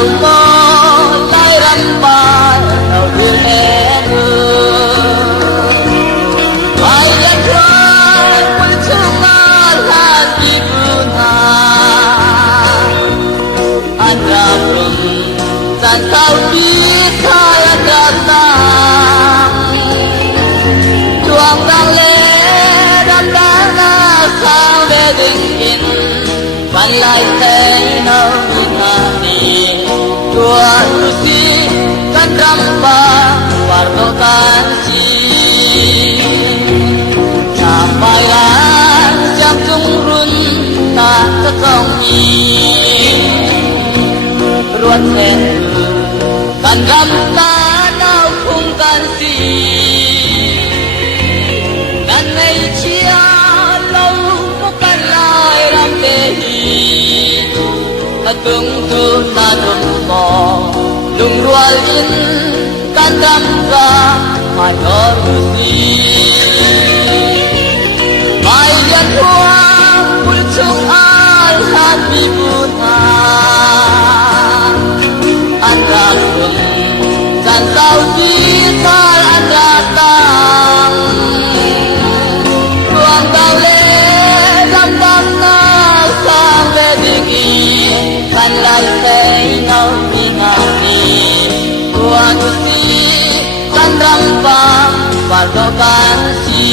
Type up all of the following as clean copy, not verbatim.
đầu mơ lai rắm ba đầu đưa lẽ ai đã khói quân chung là đi buồn anh ra rừng dan tao biết thay anh ra tăng chuang đang lẽ đam đá na sao về đình in ban lại thế nào đi chua lusi kan ramba warto kanci sampaian jam tungrun tak ketongi ruat sen kan ramba nau khung kan si kan nei chia lâu bukan lai ram tehi tung tu ta lung mò lung rual in kan ram ra mai or si mai yan huang pul chung al hat bi bun an ra lung kan tau di tal an ra tang ruang tau le dam dam na sang ve ding kan lai say nau mi ngani tuan si kan rampang paldo kan si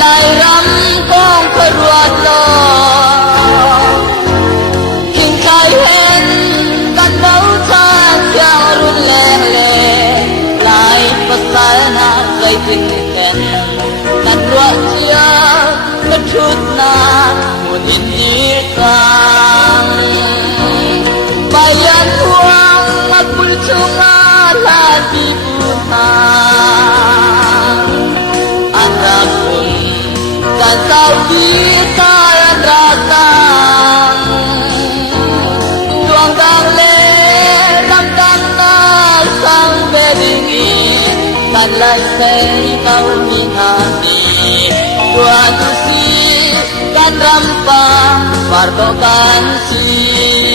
lai rắm con khơi ruột lo kinh khai hen kan đấu cha yang run le le lai pasana kai tin ken kan ruột chia kan thut na mun in ni kang bayan huang mapul chunga la di puta kan tau kita datang tuang dang le dam dam na sang bedingi kan lai sei kau minati tuan si kan rampang warto kan si